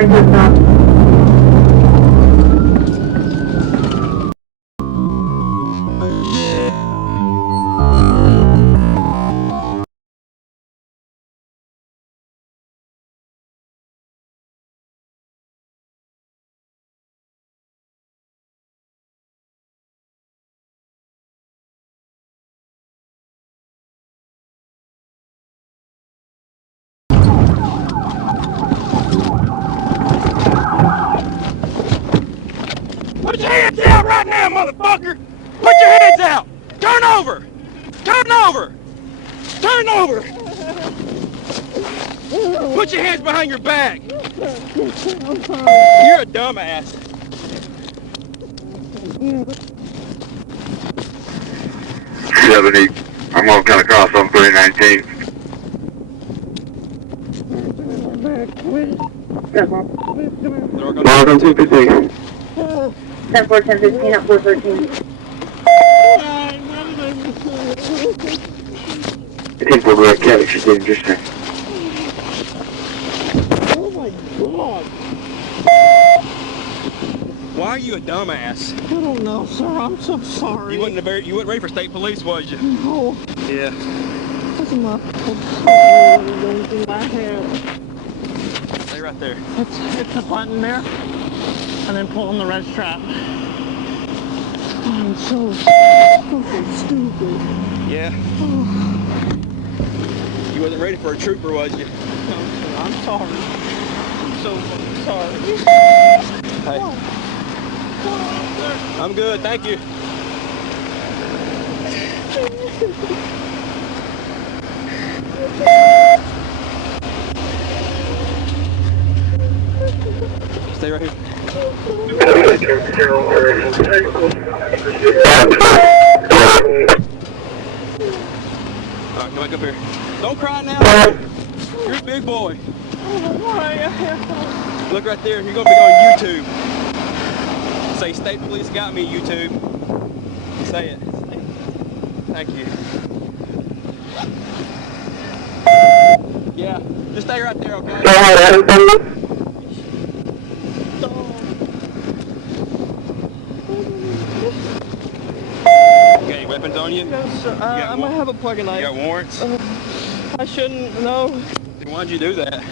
coming to a stop. Put your hands out right now, motherfucker! Put your hands out! Turn over! Turn over! Turn over! Put your hands behind your back! You're a dumbass. I'm walking across on 319. 215. 10-4, 10-15 at 413. 10-4, go ahead, Cabot, she's doing just there. Oh my god. Why are you a dumbass? I don't know, sir. I'm so sorry. You wasn't ready for state police, was you? No. Yeah. That's not anything I have. Stay right there. It's a button there, and then pull on the red strap. I'm so stupid. Yeah. You wasn't ready for a trooper, was you? No, sir, I'm sorry. I'm so sorry. Hey. I'm good, thank you. Stay right here. Alright, come back up here. Don't cry now. You're a big boy. Look right there, you're gonna be on YouTube. Say, state police got me, YouTube. Say it. Thank you. Yeah, just stay right there, okay? You got any weapons on you? No, sir. I might have a plug-in knife. You got warrants? I shouldn't, no. Then why'd you do that?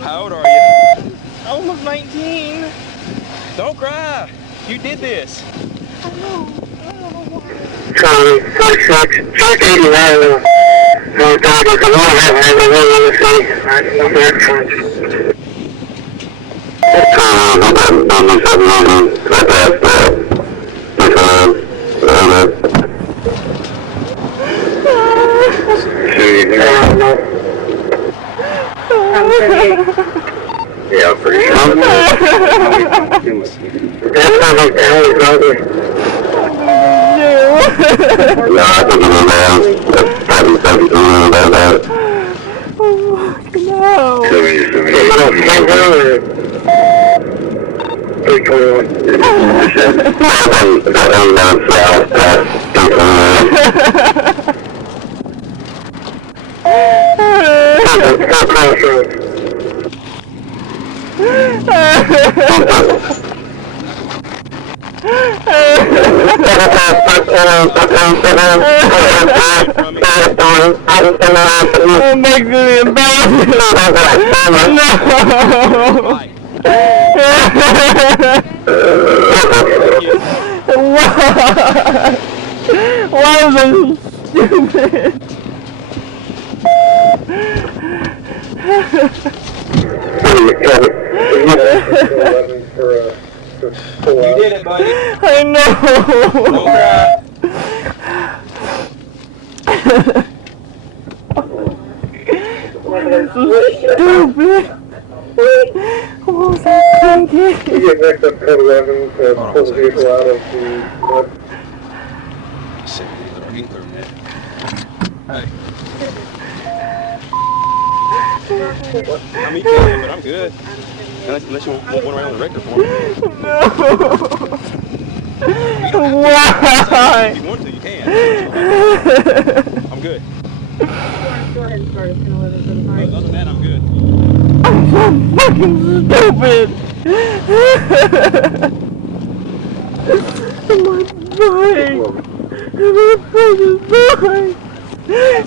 How old are you? Almost 19. Don't cry. You did this. I know. Charlie, truck 89. No, dog, there's a lot of that, man. There's one on the city. I'm there, truck. Yeah, I'm pretty sure. That's not like the alley, brother. No, I don't know that. That's probably something about that. Oh, no. 'Cause it makes me embarrassed. Why was I so stupid? You did it, buddy. I know. Don't cry. So stupid. What was I thinking? You get next up code 11 to pull the vehicle out of the mud. Hey. I mean, you can, but I'm good. Unless you want one around the record for me. No. Why? If you want to, you can. I'm good. Go ahead and start. It's going to let us Other than that, I'm good. so fucking stupid! My bike! My fucking bike!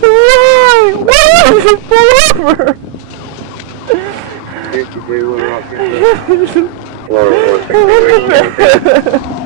Why? Why did you pull over? Did you do what I can do?